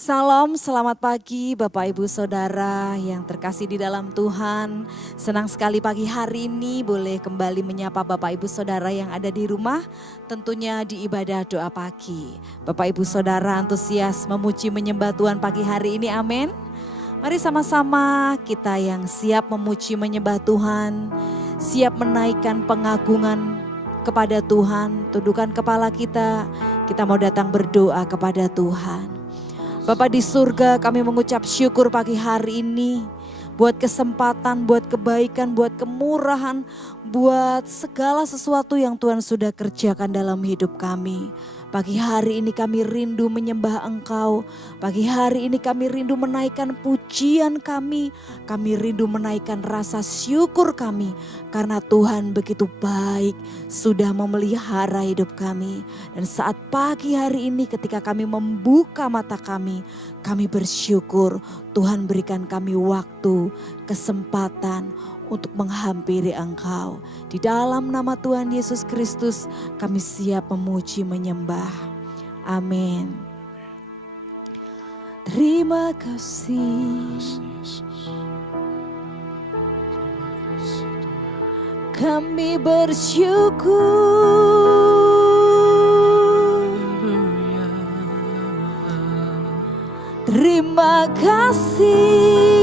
Salam, selamat pagi Bapak Ibu Saudara yang terkasih di dalam Tuhan. Senang sekali pagi hari ini boleh kembali menyapa Bapak Ibu Saudara yang ada di rumah. Tentunya di ibadah doa pagi. Bapak Ibu Saudara antusias memuji menyembah Tuhan pagi hari ini, amin. Mari sama-sama kita yang siap memuji menyembah Tuhan. Siap menaikkan pengagungan kepada Tuhan. Tundukkan kepala kita mau datang berdoa kepada Tuhan. Bapa di surga, kami mengucap syukur pagi hari ini buat kesempatan, buat kebaikan, buat kemurahan, buat segala sesuatu yang Tuhan sudah kerjakan dalam hidup kami. Pagi hari ini kami rindu menyembah Engkau. Pagi hari ini kami rindu menaikkan pujian kami. Kami rindu menaikkan rasa syukur kami. Karena Tuhan begitu baik sudah memelihara hidup kami. Dan saat pagi hari ini ketika kami membuka mata kami bersyukur Tuhan berikan kami waktu, kesempatan untuk menghampiri Engkau. Di dalam nama Tuhan Yesus Kristus kami siap memuji menyembah. Amin. Terima kasih. Kami bersyukur. Terima kasih.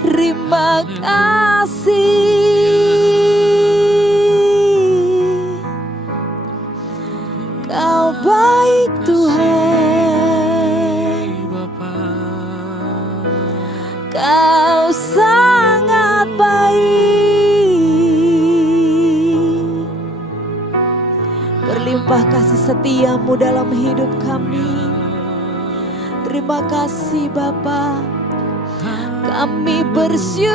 Terima kasih, Kau baik Tuhan, Kau sangat baik. Berlimpah kasih setiamu dalam hidup kami. Terima kasih Bapa. Kami bersyukur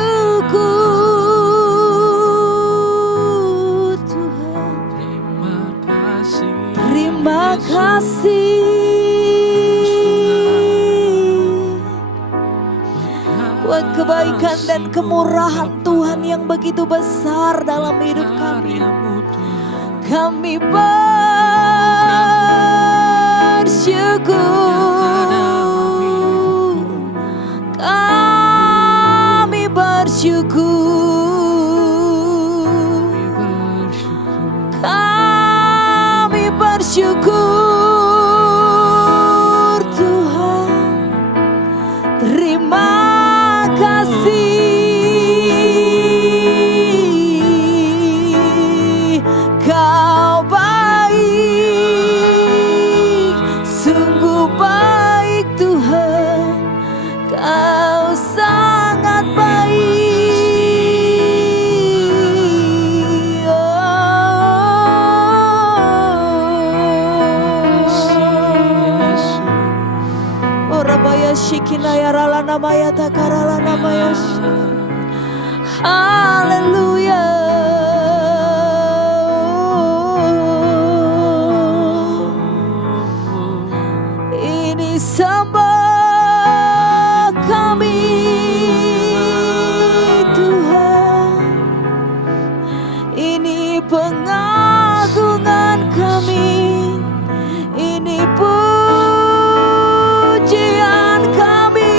Tuhan. Terima kasih buat kebaikan dan kemurahan Tuhan yang begitu besar dalam hidup kami. Kami bersyukur. Kami bersyukur Tuhan. Terima kasih, Kau baik, sungguh baik Tuhan. Kau sangat baik. Shikinaya ralana maya takaralana maya. Haleluya. Ini sembah kami Tuhan. Ini pengagungan kami. Ini pujian kami.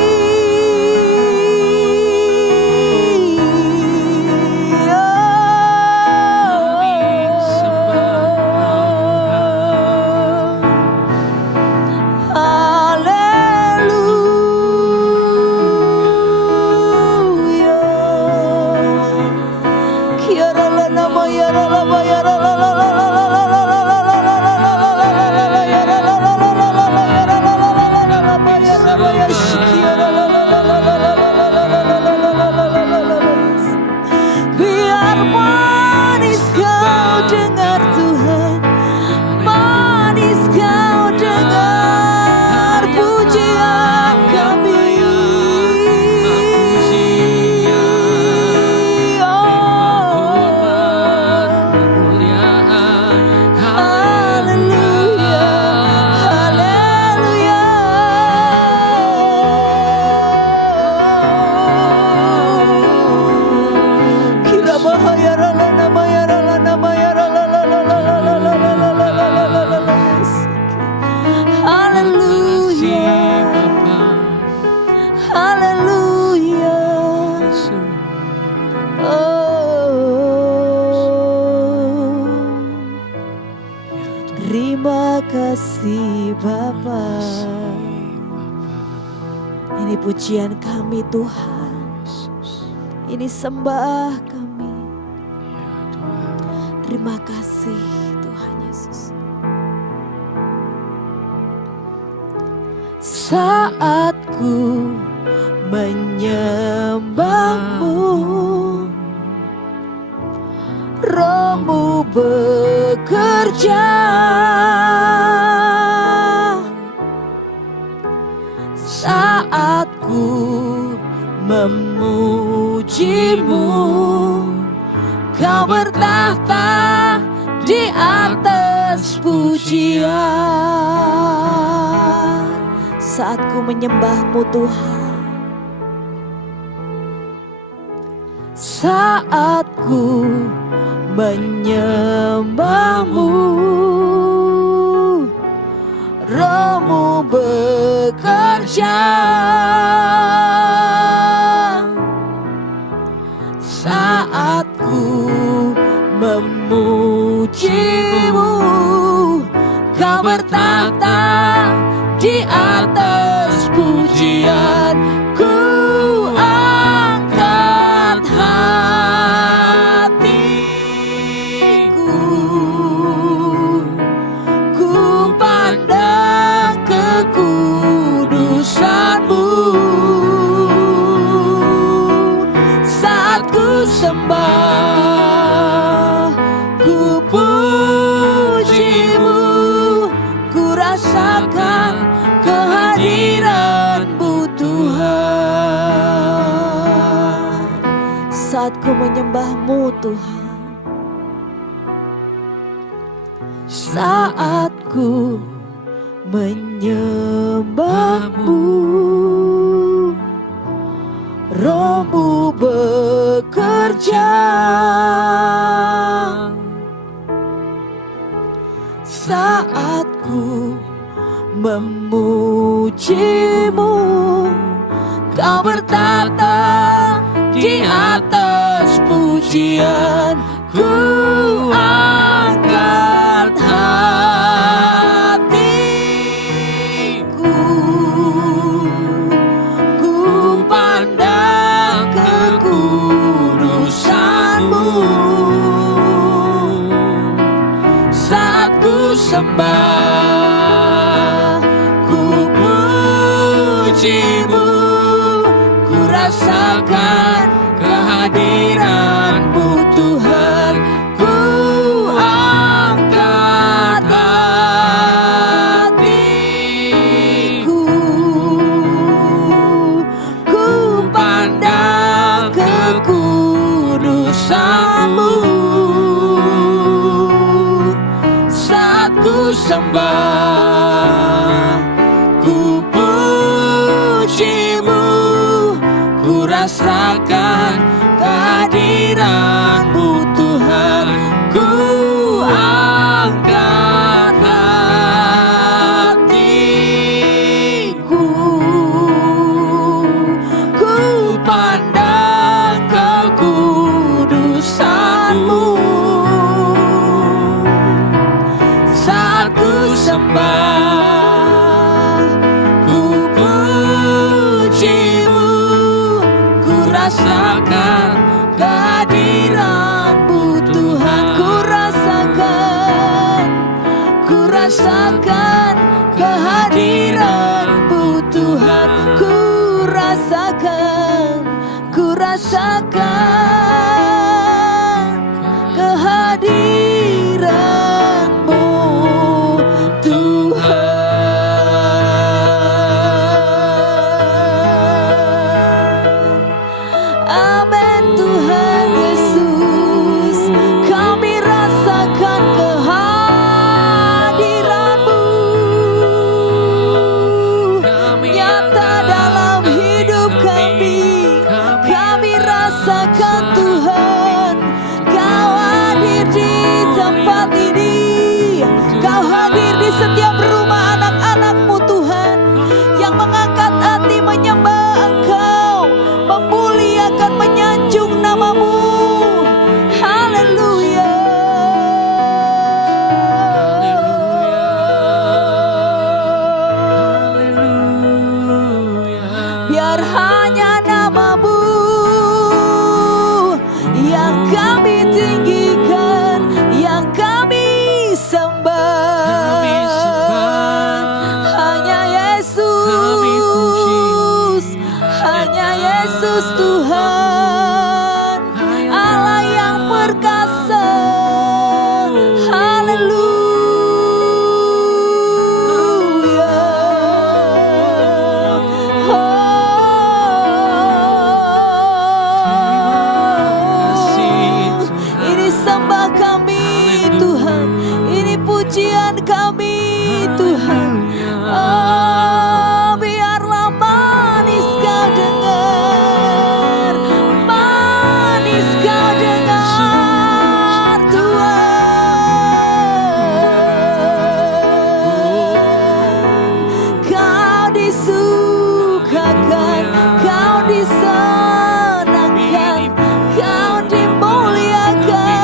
Terima kasih Bapa. Ini pujian kami Tuhan. Ini sembah kami. Terima kasih Tuhan Yesus. Saat ku menyembahmu, Roh-Mu bekerja. Saat ku memujimu, Kau bertahta di atas pujian. Saat ku menyembahmu Tuhan, saat ku menyembahmu, Roh-Mu bekerja. Saat ku memujimu, Kau bertahta di atas pujian. Ku angkat hatiku, ku pandang kekudusan-Mu. Saat ku sembah, ku pujimu, ku rasakan kehadiran-Mu Tuhan. Saat ku menyembah-Mu Tuhan, saat ku menyembah-Mu, Roh-Mu bekerja. Saat ku memujimu, Kau bertahta di atas pujian. Ku angkat hatiku, ku pandang kekudusan-Mu. Saat ku sembah, ku pujimu, ku rasakan kehadiran-Mu Tuhan. Ku angkat hatiku, ku pandang kekudusan-Mu. Saat ku sembah, ku pujimu, ku rasakan kehadiran-Mu Tuhan. Ku angkat hatiku, ku pandang kekudusan-Mu. Saat ku sembah, ku pujimu, ku rasakan kehadiran-Mu Tuhan. Ku rasakan kehadiran-Mu Tuhan. Ku rasakan kehadiran-Mu Tuhan. Amin Tuhan Yesus, kami rasakan kehadiran-Mu nyata dalam hidup kami. Kami rasakan pujian kami Tuhan. Oh, biarlah manis kau dengar, manis kau dengar Tuhan. Kau disukakan, kau disenangkan, kau dimuliakan.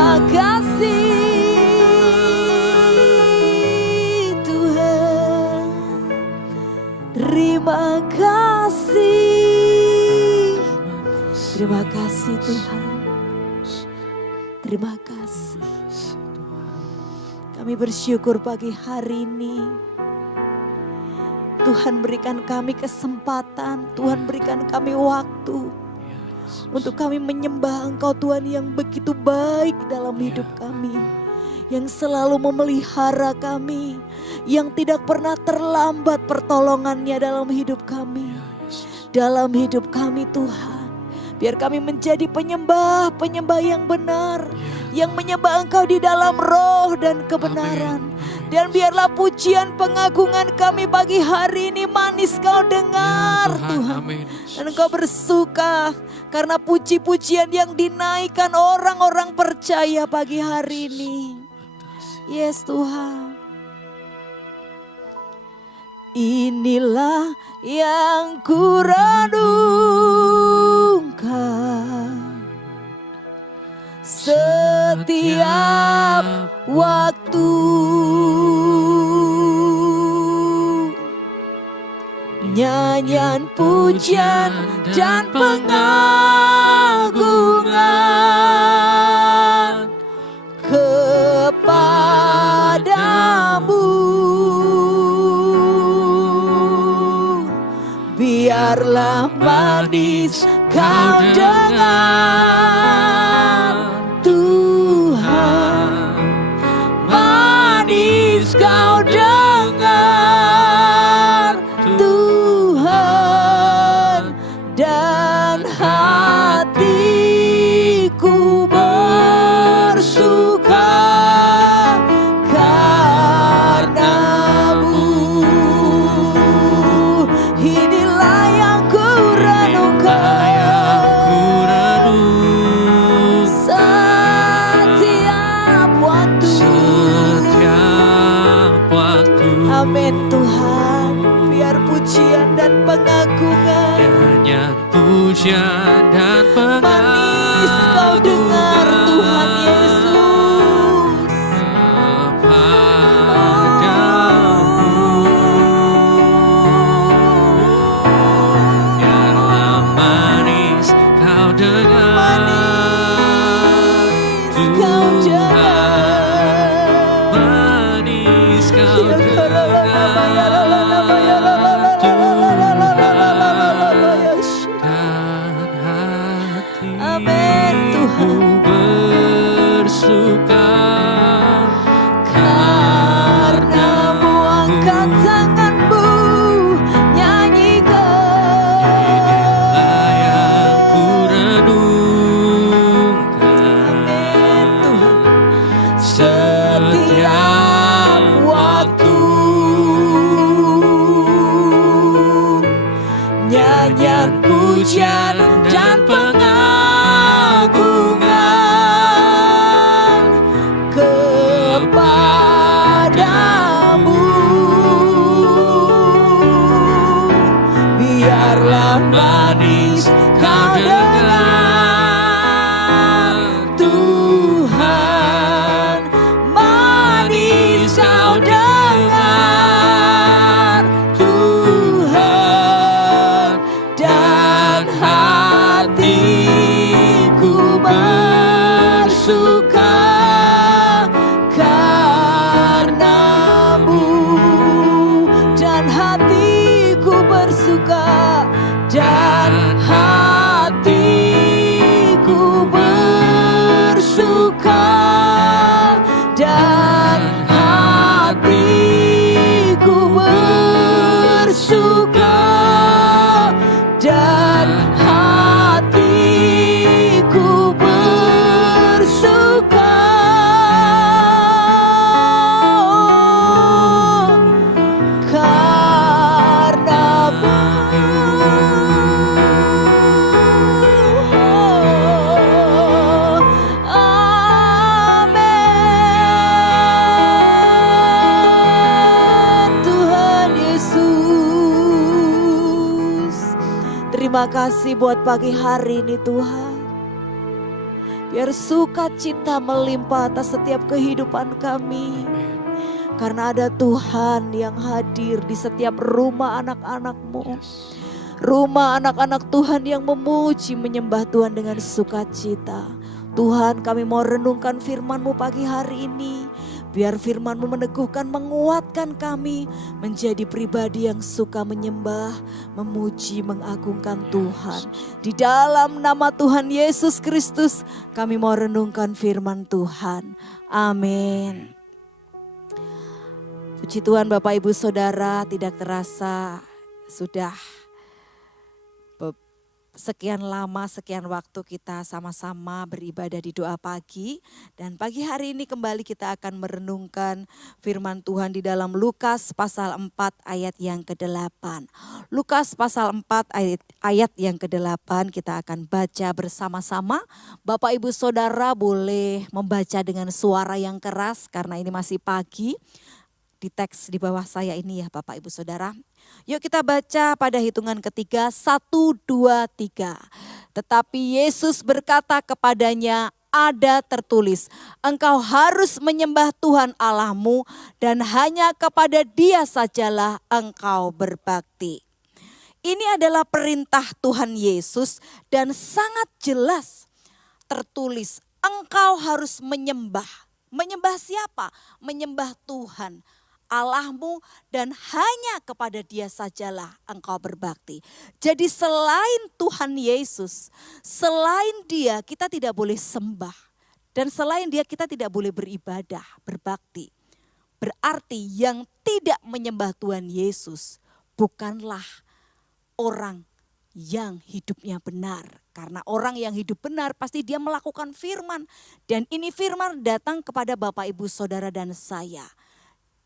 Terima kasih Tuhan, terima kasih, terima kasih Tuhan, terima kasih. Kami bersyukur pagi hari ini Tuhan berikan kami kesempatan, Tuhan berikan kami waktu untuk kami menyembah Engkau Tuhan yang begitu baik dalam hidup kami, yang selalu memelihara kami, yang tidak pernah terlambat pertolongannya dalam hidup kami. Dalam hidup kami Tuhan, biar kami menjadi penyembah yang benar, yang menyembah Engkau di dalam roh dan kebenaran. Dan biarlah pujian pengagungan kami pagi hari ini manis Kau dengar Tuhan. Dan Engkau bersuka karena puji-pujian yang dinaikkan orang-orang percaya pagi hari ini. Yes Tuhan. Inilah yang kurenungkan setiap waktu, nyanyian pujian dan pengagungan kepadamu. Biarlah manis Kau dengar Tuhan, manis Kau dengar Tuhan, dan hatiku bersuka karena-Mu. Inilah yang kurenungkan setiap waktu. Amin Tuhan. Biar pujian dan pengagungan, nyanyian pujian dan pengagungan manis Kau dengar Tuhan Yesus kepadamu. Biarlah manis Kau dengar Tuhan, manis Kau dengar Amin Tuhan. bersuka Karena-Mu, angkat tangan-Mu, nyanyikan. inilah yang kurenungkan. Amin Tuhan. Setiap waktu, nyanyian pujian dan pengagungan kepadamu. Biarlah manis Kau dengar Tuhan, manis Kau dengar Tuhan, dan terima kasih buat pagi hari ini Tuhan. Biar sukacita melimpah atas setiap kehidupan kami. Karena ada Tuhan yang hadir di setiap rumah anak-anak-Mu. Rumah anak-anak Tuhan yang memuji menyembah Tuhan dengan sukacita. Tuhan, kami mau renungkan firman-Mu pagi hari ini. Biar firman-Mu meneguhkan, menguatkan kami menjadi pribadi yang suka menyembah, memuji, mengagungkan Tuhan. Di dalam nama Tuhan Yesus Kristus kami mau renungkan firman Tuhan. Amin. Puji Tuhan Bapak Ibu Saudara, tidak terasa sudah sekian lama, sekian waktu kita sama-sama beribadah di doa pagi. Dan pagi hari ini kembali kita akan merenungkan firman Tuhan di dalam Lukas pasal 4 ayat yang ke-8. Lukas pasal 4 ayat yang ke-8 kita akan baca bersama-sama. Bapak Ibu Saudara boleh membaca dengan suara yang keras karena ini masih pagi. Di teks di bawah saya ini ya Bapak Ibu Saudara. Yuk kita baca pada hitungan ketiga, 1, 2, 3. Tetapi Yesus berkata kepadanya, ada tertulis, engkau harus menyembah Tuhan Allahmu dan hanya kepada Dia sajalah engkau berbakti. Ini adalah perintah Tuhan Yesus dan sangat jelas tertulis, engkau harus menyembah. Menyembah siapa? Menyembah Tuhan Allahmu dan hanya kepada Dia sajalah engkau berbakti. Jadi selain Tuhan Yesus, selain Dia kita tidak boleh sembah. Dan selain Dia kita tidak boleh beribadah, berbakti. Berarti yang tidak menyembah Tuhan Yesus bukanlah orang yang hidupnya benar. Karena orang yang hidup benar pasti dia melakukan firman. Dan ini firman datang kepada Bapak Ibu Saudara dan saya.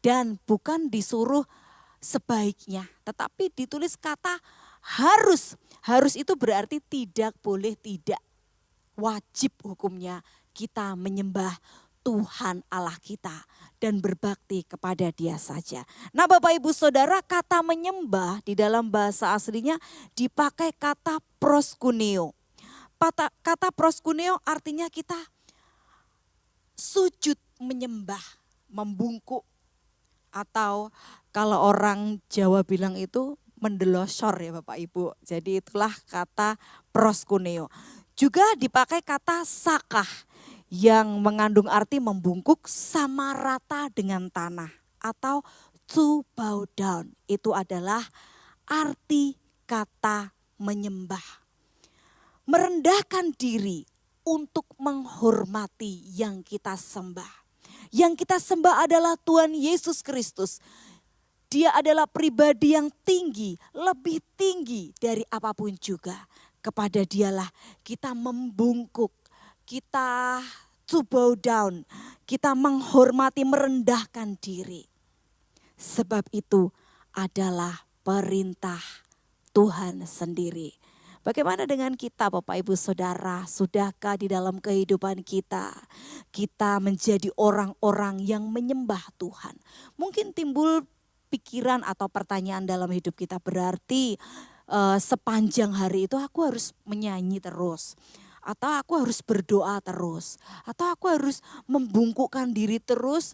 Dan bukan disuruh sebaiknya, tetapi ditulis kata harus. Harus itu berarti tidak boleh, tidak wajib hukumnya kita menyembah Tuhan Allah kita dan berbakti kepada Dia saja. Nah Bapak Ibu Saudara, kata menyembah di dalam bahasa aslinya dipakai kata proskuneo. Kata proskuneo artinya kita sujud menyembah, membungkuk. Atau kalau orang Jawa bilang itu mendelosor ya Bapak Ibu. Jadi itulah kata proskuneo. Juga dipakai kata sakah yang mengandung arti membungkuk sama rata dengan tanah. Atau to bow down. Itu adalah arti kata menyembah. Merendahkan diri untuk menghormati yang kita sembah. Yang kita sembah adalah Tuhan Yesus Kristus. Dia adalah pribadi yang tinggi, lebih tinggi dari apapun juga. Kepada Dialah kita membungkuk, kita to bow down, kita menghormati, merendahkan diri. Sebab itu adalah perintah Tuhan sendiri. Bagaimana dengan kita Bapak Ibu Saudara? Sudahkah di dalam kehidupan kita menjadi orang-orang yang menyembah Tuhan? Mungkin timbul pikiran atau pertanyaan dalam hidup kita, berarti sepanjang hari itu aku harus menyanyi terus. Atau aku harus berdoa terus. Atau aku harus membungkukkan diri terus,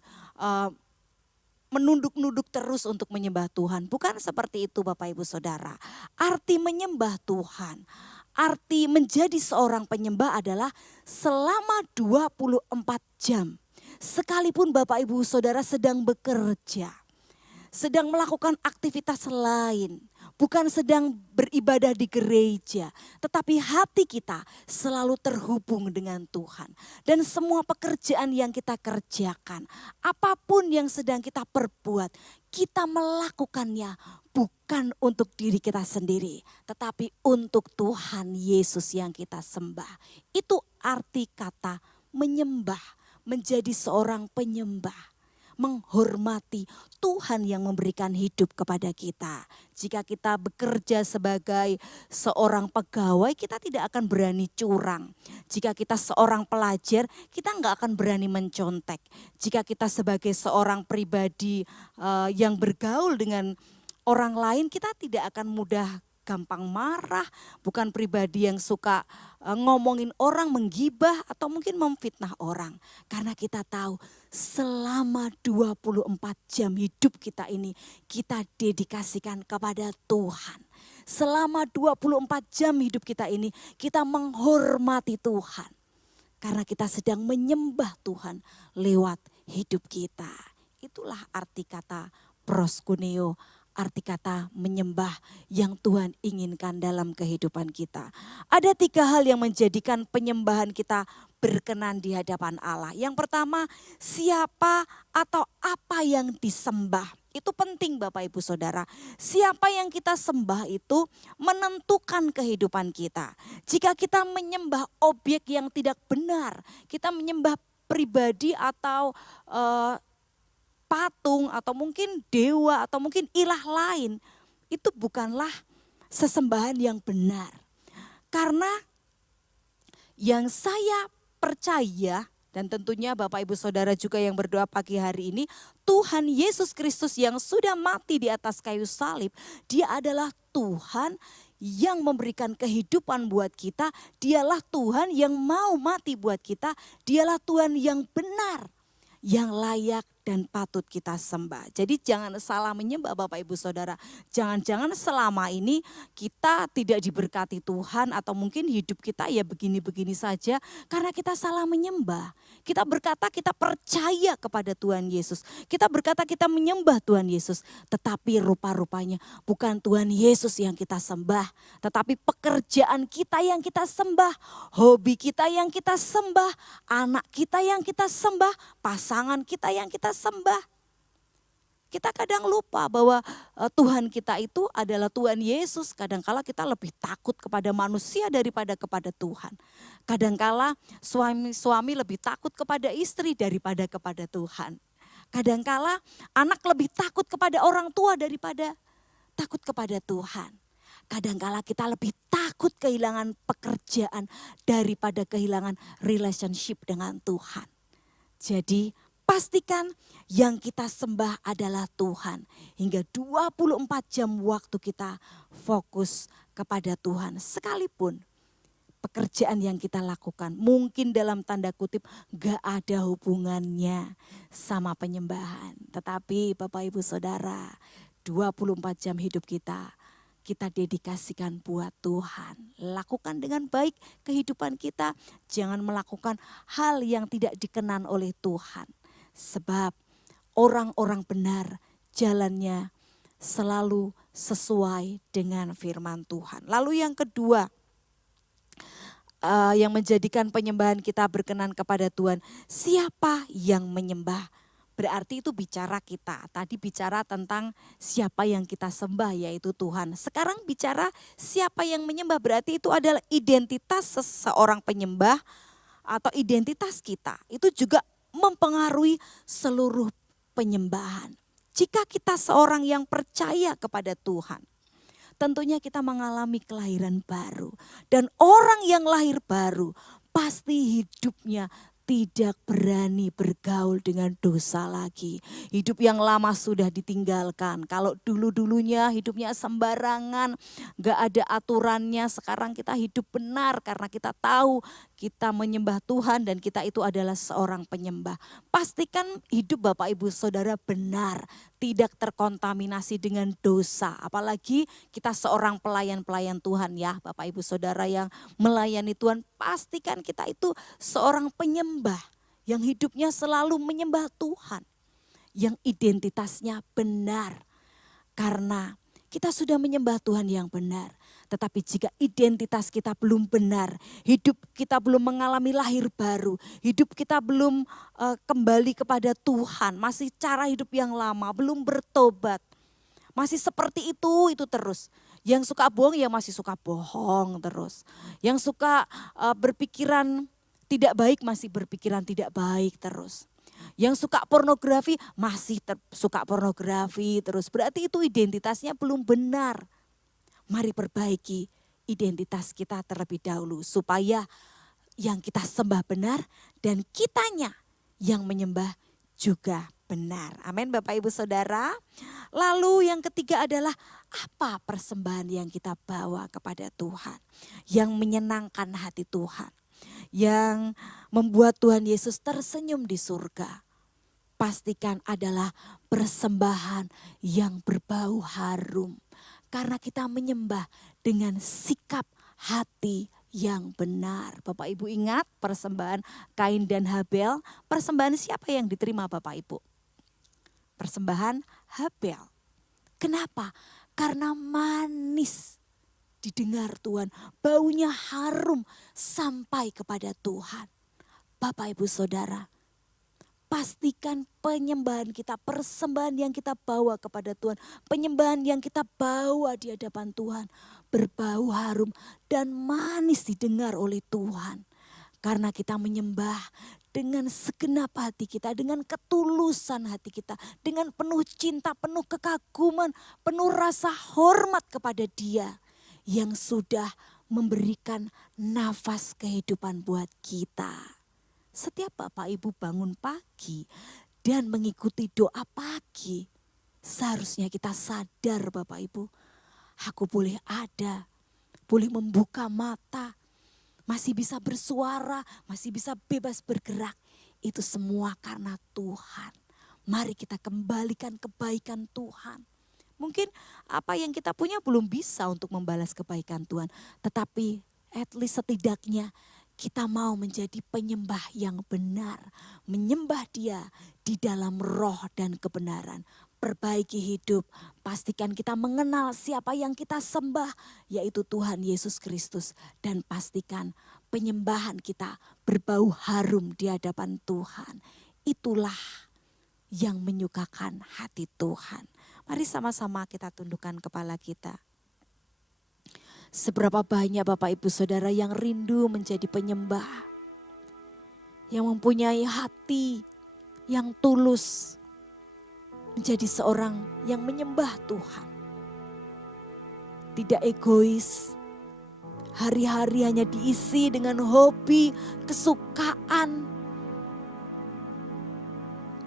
menunduk-nunduk terus untuk menyembah Tuhan. Bukan seperti itu Bapak Ibu Saudara. Arti menyembah Tuhan, arti menjadi seorang penyembah adalah selama 24 jam. Sekalipun Bapak Ibu Saudara sedang bekerja, sedang melakukan aktivitas lain, bukan sedang beribadah di gereja, tetapi hati kita selalu terhubung dengan Tuhan. Dan semua pekerjaan yang kita kerjakan, apapun yang sedang kita perbuat, kita melakukannya bukan untuk diri kita sendiri, tetapi untuk Tuhan Yesus yang kita sembah. Itu arti kata menyembah, menjadi seorang penyembah. Menghormati Tuhan yang memberikan hidup kepada kita. Jika kita bekerja sebagai seorang pegawai, kita tidak akan berani curang. Jika kita seorang pelajar, kita nggak akan berani mencontek. Jika kita sebagai seorang pribadi yang bergaul dengan orang lain, kita tidak akan mudah gampang marah, bukan pribadi yang suka ngomongin orang, menggibah atau mungkin memfitnah orang. Karena kita tahu selama 24 jam hidup kita ini kita dedikasikan kepada Tuhan. Selama 24 jam hidup kita ini kita menghormati Tuhan. Karena kita sedang menyembah Tuhan lewat hidup kita. Itulah arti kata proskuneo, arti kata menyembah yang Tuhan inginkan dalam kehidupan kita. Ada 3 hal yang menjadikan penyembahan kita berkenan di hadapan Allah. Yang pertama, siapa atau apa yang disembah. Itu penting Bapak Ibu Saudara. Siapa yang kita sembah itu menentukan kehidupan kita. Jika kita menyembah objek yang tidak benar, kita menyembah pribadi atau patung atau mungkin dewa atau mungkin ilah lain, itu bukanlah sesembahan yang benar. Karena yang saya percaya dan tentunya Bapak Ibu Saudara juga yang berdoa pagi hari ini, Tuhan Yesus Kristus yang sudah mati di atas kayu salib, Dia adalah Tuhan yang memberikan kehidupan buat kita, Dialah Tuhan yang mau mati buat kita, Dialah Tuhan yang benar, yang layak dan patut kita sembah. Jadi jangan salah menyembah Bapak Ibu Saudara. Jangan-jangan selama ini kita tidak diberkati Tuhan atau mungkin hidup kita ya begini-begini saja karena kita salah menyembah. Kita berkata kita percaya kepada Tuhan Yesus. Kita berkata kita menyembah Tuhan Yesus. Tetapi rupa-rupanya bukan Tuhan Yesus yang kita sembah. Tetapi pekerjaan kita yang kita sembah. Hobi kita yang kita sembah. Anak kita yang kita sembah. Pasangan kita yang kita sembah. Kita kadang lupa bahwa Tuhan kita itu adalah Tuhan Yesus. Kadangkala kita lebih takut kepada manusia daripada kepada Tuhan. Kadangkala suami lebih takut kepada istri daripada kepada Tuhan. Kadangkala anak lebih takut kepada orang tua daripada takut kepada Tuhan. Kadangkala kita lebih takut kehilangan pekerjaan daripada kehilangan relationship dengan Tuhan. Jadi pastikan yang kita sembah adalah Tuhan. Hingga 24 jam waktu kita fokus kepada Tuhan. Sekalipun pekerjaan yang kita lakukan mungkin dalam tanda kutip gak ada hubungannya sama penyembahan. Tetapi Bapak Ibu Saudara, 24 jam hidup kita dedikasikan buat Tuhan. Lakukan dengan baik kehidupan kita. Jangan melakukan hal yang tidak dikenan oleh Tuhan. Sebab orang-orang benar jalannya selalu sesuai dengan firman Tuhan. Lalu yang kedua, yang menjadikan penyembahan kita berkenan kepada Tuhan. Siapa yang menyembah? Berarti itu bicara kita. Tadi bicara tentang siapa yang kita sembah yaitu Tuhan. Sekarang bicara siapa yang menyembah, berarti itu adalah identitas seseorang penyembah atau identitas kita. Itu juga mempengaruhi seluruh penyembahan. Jika kita seorang yang percaya kepada Tuhan, tentunya kita mengalami kelahiran baru. Dan orang yang lahir baru pasti hidupnya tidak berani bergaul dengan dosa lagi. Hidup yang lama sudah ditinggalkan. Kalau dulu-dulunya hidupnya sembarangan, gak ada aturannya. Sekarang kita hidup benar karena kita tahu kita menyembah Tuhan dan kita itu adalah seorang penyembah. Pastikan hidup Bapak Ibu Saudara benar, tidak terkontaminasi dengan dosa. Apalagi kita seorang pelayan-pelayan Tuhan ya Bapak Ibu Saudara yang melayani Tuhan. Pastikan kita itu seorang penyembah yang hidupnya selalu menyembah Tuhan. Yang identitasnya benar. Karena kita sudah menyembah Tuhan yang benar. Tetapi jika identitas kita belum benar, hidup kita belum mengalami lahir baru, hidup kita belum kembali kepada Tuhan, masih cara hidup yang lama, belum bertobat, masih seperti itu terus. Yang suka bohong ya masih suka bohong terus. Yang suka berpikiran tidak baik masih berpikiran tidak baik terus. Yang suka pornografi masih suka pornografi terus. Berarti itu identitasnya belum benar. Mari perbaiki identitas kita terlebih dahulu supaya yang kita sembah benar dan kitanya yang menyembah juga benar. Amin Bapak Ibu Saudara. Lalu yang ketiga adalah Apa persembahan yang kita bawa kepada Tuhan, yang menyenangkan hati Tuhan, yang membuat Tuhan Yesus tersenyum di surga? Pastikan adalah persembahan yang berbau harum. Karena kita menyembah dengan sikap hati yang benar. Bapak Ibu ingat persembahan Kain dan Habel? Persembahan siapa yang diterima Bapak Ibu? Persembahan Habel. Kenapa? Karena manis didengar Tuhan. Baunya harum sampai kepada Tuhan. Bapak Ibu Saudara, pastikan penyembahan kita, persembahan yang kita bawa kepada Tuhan, penyembahan yang kita bawa di hadapan Tuhan berbau harum dan manis didengar oleh Tuhan. Karena kita menyembah dengan segenap hati kita, dengan ketulusan hati kita, dengan penuh cinta, penuh kekaguman, penuh rasa hormat kepada Dia yang sudah memberikan nafas kehidupan buat kita. Setiap Bapak Ibu bangun pagi dan mengikuti doa pagi, seharusnya kita sadar Bapak Ibu, aku boleh ada, boleh membuka mata, masih bisa bersuara, masih bisa bebas bergerak. Itu semua karena Tuhan. Mari kita kembalikan kebaikan Tuhan. Mungkin apa yang kita punya belum bisa untuk membalas kebaikan Tuhan. Tetapi at least setidaknya kita mau menjadi penyembah yang benar. Menyembah Dia di dalam roh dan kebenaran. Perbaiki hidup, pastikan kita mengenal siapa yang kita sembah, yaitu Tuhan Yesus Kristus. Dan pastikan penyembahan kita berbau harum di hadapan Tuhan. Itulah yang menyukakan hati Tuhan. Mari sama-sama kita tundukkan kepala kita. Seberapa banyak Bapak Ibu Saudara yang rindu menjadi penyembah, yang mempunyai hati yang tulus, menjadi seorang yang menyembah Tuhan. Tidak egois, hari-hari hanya diisi dengan hobi, kesukaan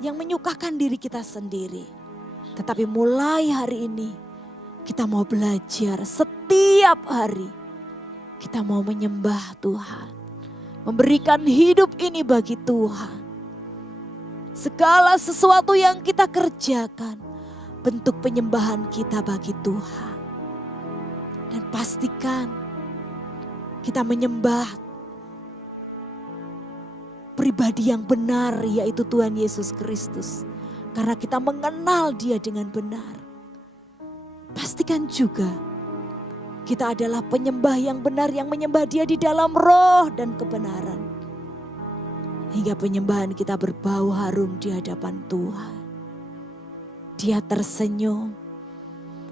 yang menyukakan diri kita sendiri. Tetapi mulai hari ini kita mau belajar setiap hari. Kita mau menyembah Tuhan, memberikan hidup ini bagi Tuhan. Segala sesuatu yang kita kerjakan, bentuk penyembahan kita bagi Tuhan. Dan pastikan kita menyembah pribadi yang benar, yaitu Tuhan Yesus Kristus. Karena kita mengenal Dia dengan benar. Pastikan juga kita adalah penyembah yang benar, yang menyembah Dia di dalam roh dan kebenaran. Hingga penyembahan kita berbau harum di hadapan Tuhan. Dia tersenyum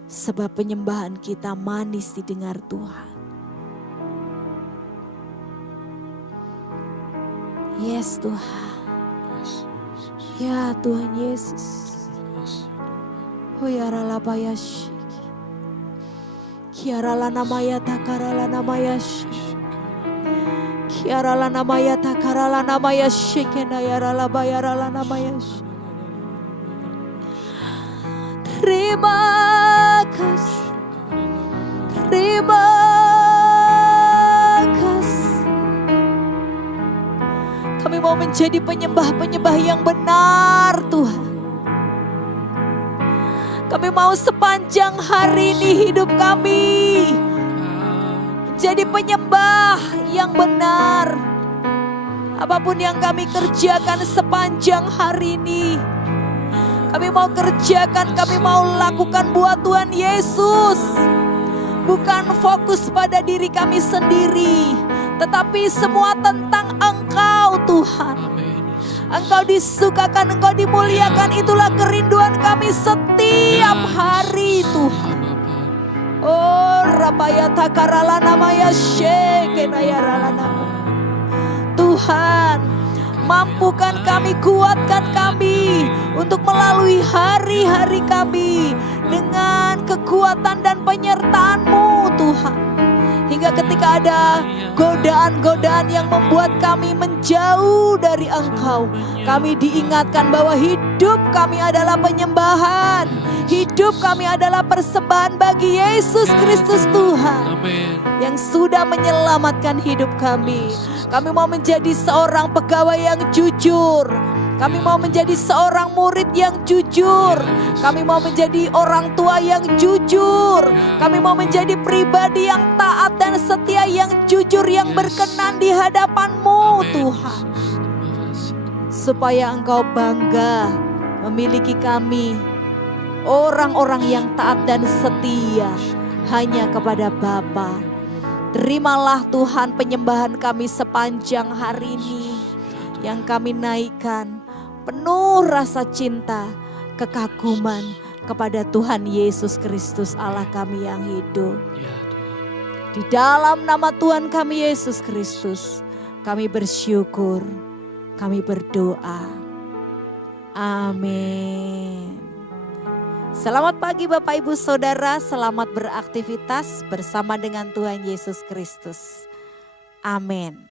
sebab penyembahan kita manis didengar Tuhan. Yes Tuhan. Ya Tuhan Yesus. Hoyarala bayashi. Kiarala namaya takarala namaya shi. Kiarala namaya takarala namaya shi. Kenayarala bayarala namaya shi. Terima kasih. Terima kasih. Kami mau menjadi penyembah-penyembah yang benar Tuhan. Kami mau sepanjang hari ini hidup kami menjadi penyembah yang benar. Apapun yang kami kerjakan sepanjang hari ini, kami mau kerjakan, kami mau lakukan buat Tuhan Yesus. Bukan fokus pada diri kami sendiri, tetapi semua tentang Engkau Tuhan. Engkau disukakan, Engkau dimuliakan, itulah kerinduan kami setiap hari Tuhan. Oh Rabaya takarala namaya shekenayarala nama. Tuhan, mampukan kami, kuatkan kami untuk melalui hari-hari kami dengan kekuatan dan penyertaan-Mu Tuhan. Hingga ketika ada godaan-godaan yang membuat kami menjauh dari Engkau, kami diingatkan bahwa hidup kami adalah penyembahan. Hidup kami adalah persembahan bagi Yesus Kristus Tuhan yang sudah menyelamatkan hidup kami. Kami mau menjadi seorang pegawai yang jujur. Kami mau menjadi seorang murid yang jujur. Kami mau menjadi orang tua yang jujur. Kami mau menjadi pribadi yang taat dan setia, yang jujur, yang berkenan di hadapan-Mu Tuhan. Supaya Engkau bangga memiliki kami, orang-orang yang taat dan setia hanya kepada Bapa. Terimalah Tuhan penyembahan kami sepanjang hari ini, yang kami naikkan penuh rasa cinta, kekaguman kepada Tuhan Yesus Kristus Allah kami yang hidup. Di dalam nama Tuhan kami Yesus Kristus, kami bersyukur, kami berdoa. Amin. Selamat pagi Bapak Ibu Saudara, selamat beraktivitas bersama dengan Tuhan Yesus Kristus. Amin.